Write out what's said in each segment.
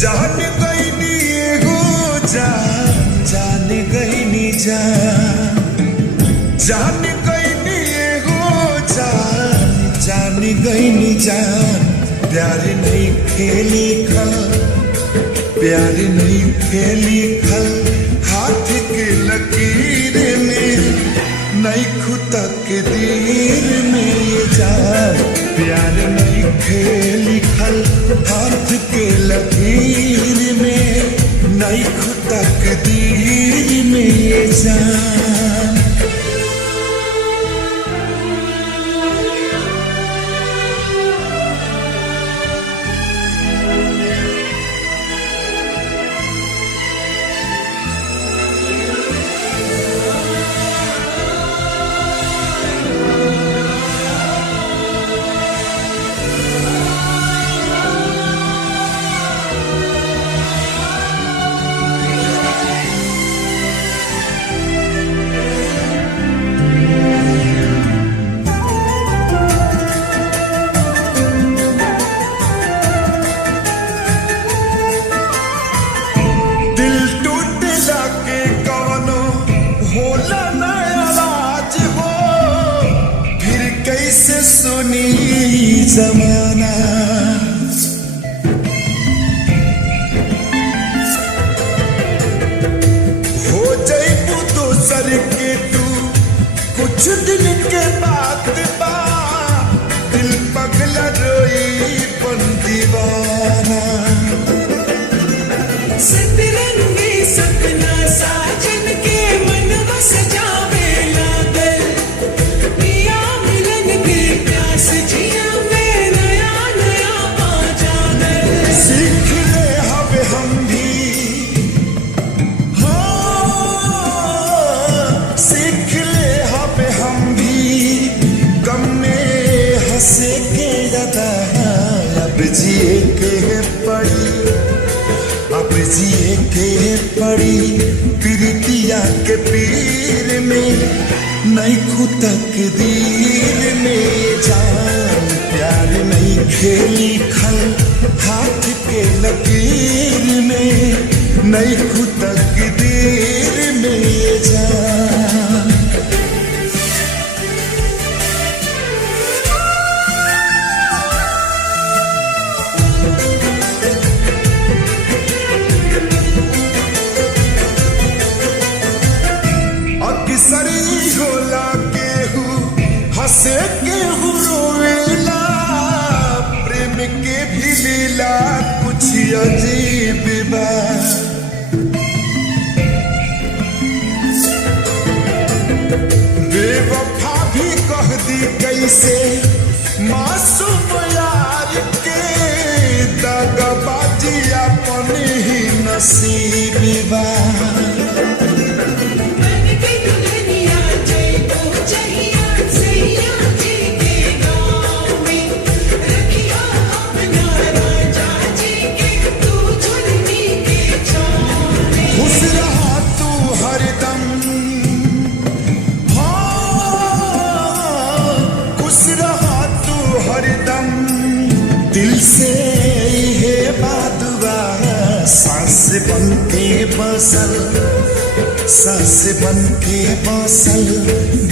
जान गईनी एगो जान गईनी जान गईनी एगो जान गईनी प्यार नहीं खेली खल प्यार नहीं खेली खल हाथ के लकीर में नहीं खुदा के दीर में ये जान प्यार नहीं खेली खल हाथ के लकीर में नहीं खुदा के दीर में ये जान। कैसे सुनी जमाना हो जाइबू दोसर के तू कुछ दिन के बाद बा दिल पगला रोई बन दीवाना सतरंगी सपना साजन के मन बस जावे लागल पिया मिलन के प्यास जिया में नया नया पा जागल सीख ले हवे हम भी हो सीख ले हवे हम भी गम में हंसे के ज्यादा अब जिए के पड़ी अब जिए के पड़ी प्रीतिया के पीर में नहीं खुदा के दीर में जान प्यार नहीं खेली खल हाथ के लकीर में नहीं खुदा के दीर में जान। अक्सरी होला केहू हंसे केहू रोवेला प्रेम के भी लीला कुछ अजीब बा बेवफा भी कह दी कैसे मासूम यार के दगाबाजी अपन ही नसीब बा दिल से है बादुआ सांस बन के बसल सांस बन के बसल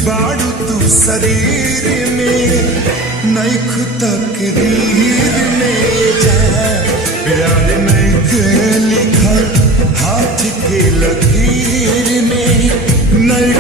बाड़ू तू शरीर में नहीं खुदा के दीर में जा प्यार नहीं के लिखल हाथ के लकीर में नहीं